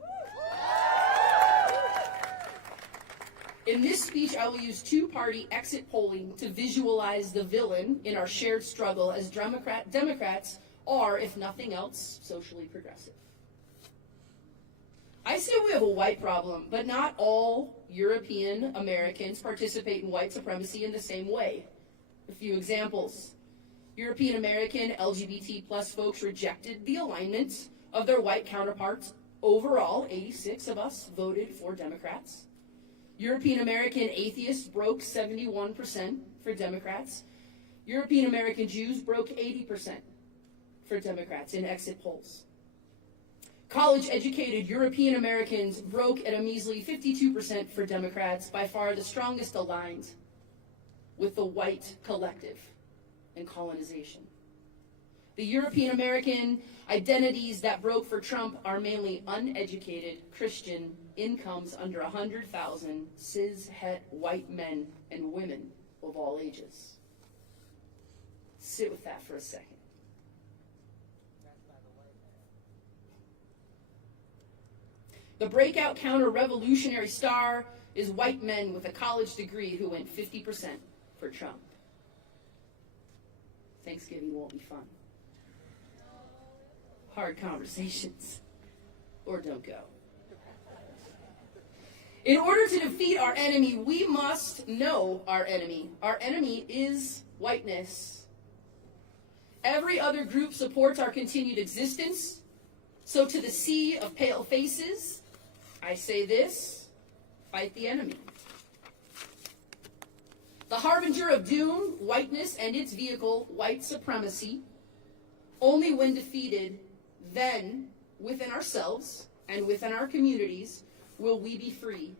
In this speech, I will use two-party exit polling to visualize the villain in our shared struggle as Democrats are, if nothing else, socially progressive. I say we have a white problem, but not all European Americans participate in white supremacy in the same way. A few examples. European American LGBT plus folks rejected the alignment of their white counterparts. Overall, 86 of us voted for Democrats. European American atheists broke 71% for Democrats. European American Jews broke 80% for Democrats in exit polls. College-educated European Americans broke at a measly 52% for Democrats, by far the strongest aligned with the white collective and colonization. The European American identities that broke for Trump are mainly uneducated Christian incomes under 100,000 cis-het white men and women of all ages. Sit with that for a second. The breakout counter-revolutionary star is white men with a college degree who went 50% for Trump. Thanksgiving won't be fun. Hard conversations, or don't go. In order to defeat our enemy, we must know our enemy. Our enemy is whiteness. Every other group supports our continued existence. So to the sea of pale faces, I say this: fight the enemy. The harbinger of doom, whiteness, and its vehicle, white supremacy, only when defeated, then, within ourselves and within our communities, will we be free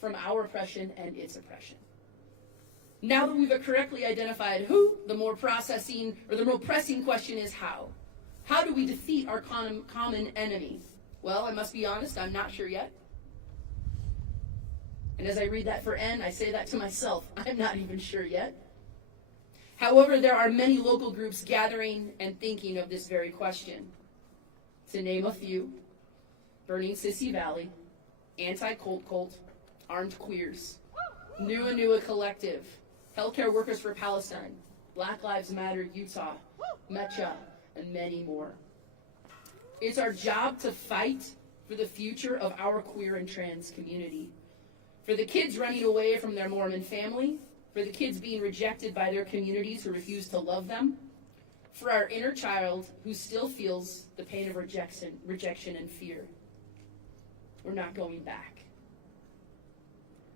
from our oppression and its oppression. Now that we've correctly identified who, the more pressing question is how. How do we defeat our common enemy? Well, I must be honest, I'm not sure yet. And as I read that for N, I say that to myself. I'm not even sure yet. However, there are many local groups gathering and thinking of this very question. To name a few: Burning Sissy Valley, Anti-Cold Cult, Armed Queers, Nua Collective, Healthcare Workers for Palestine, Black Lives Matter Utah, Mecha, and many more. It's our job to fight for the future of our queer and trans community, for the kids running away from their Mormon family, for the kids being rejected by their communities who refuse to love them, for our inner child who still feels the pain of rejection and fear. We're not going back.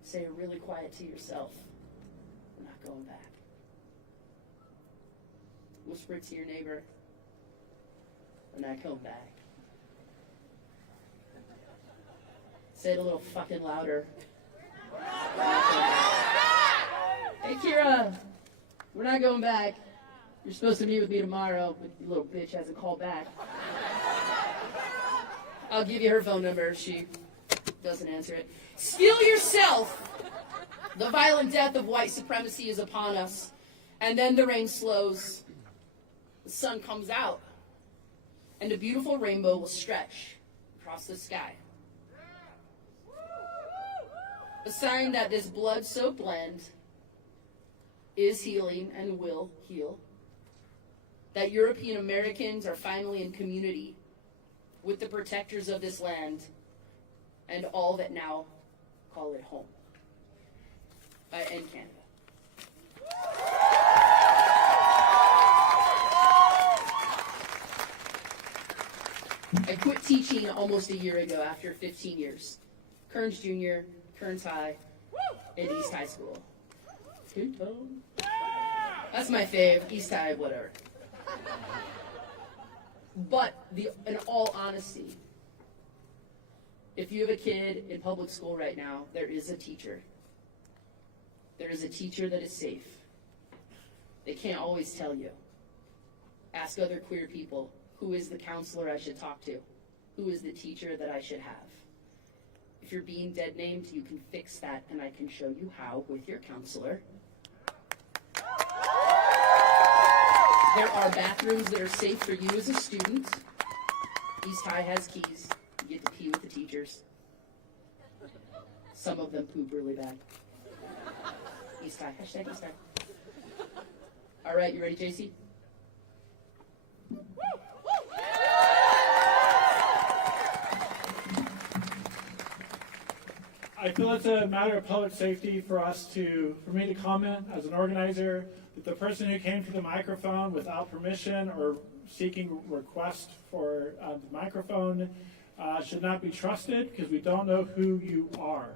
Say it really quiet to yourself. We're not going back. Whisper it to your neighbor. We're not going back. Say it a little fucking louder. Hey Kira, we're not going back. You're supposed to meet with me tomorrow, but your little bitch hasn't called back. I'll give you her phone number if she doesn't answer it. Steel yourself! The violent death of white supremacy is upon us. And then the rain slows. The sun comes out. And a beautiful rainbow will stretch across the sky. A sign that this blood-soaked land is healing and will heal. That European Americans are finally in community with the protectors of this land and all that now call it home. And Canada. I quit teaching almost a year ago after 15 years. Kearns Junior, Kearns High, and East High School. That's my fave. East High, whatever. But in all honesty, if you have a kid in public school right now, there is a teacher. There is a teacher that is safe. They can't always tell you. Ask other queer people, who is the counselor I should talk to? Who is the teacher that I should have? If you're being dead named, you can fix that, and I can show you how with your counselor. There are bathrooms that are safe for you as a student. East High has keys. You get to pee with the teachers. Some of them poop really bad. East High. Hashtag East High. All right, you ready, JC? I feel it's a matter of public safety for me to comment as an organizer that the person who came to the microphone without permission or seeking request for the microphone should not be trusted because we don't know who you are.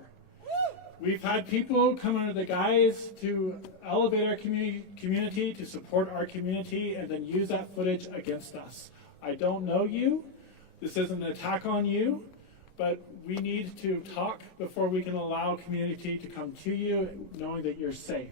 We've had people come under the guise to elevate our community, to support our community, and then use that footage against us. I don't know you. This isn't an attack on you, but we need to talk before we can allow community to come to you knowing that you're safe.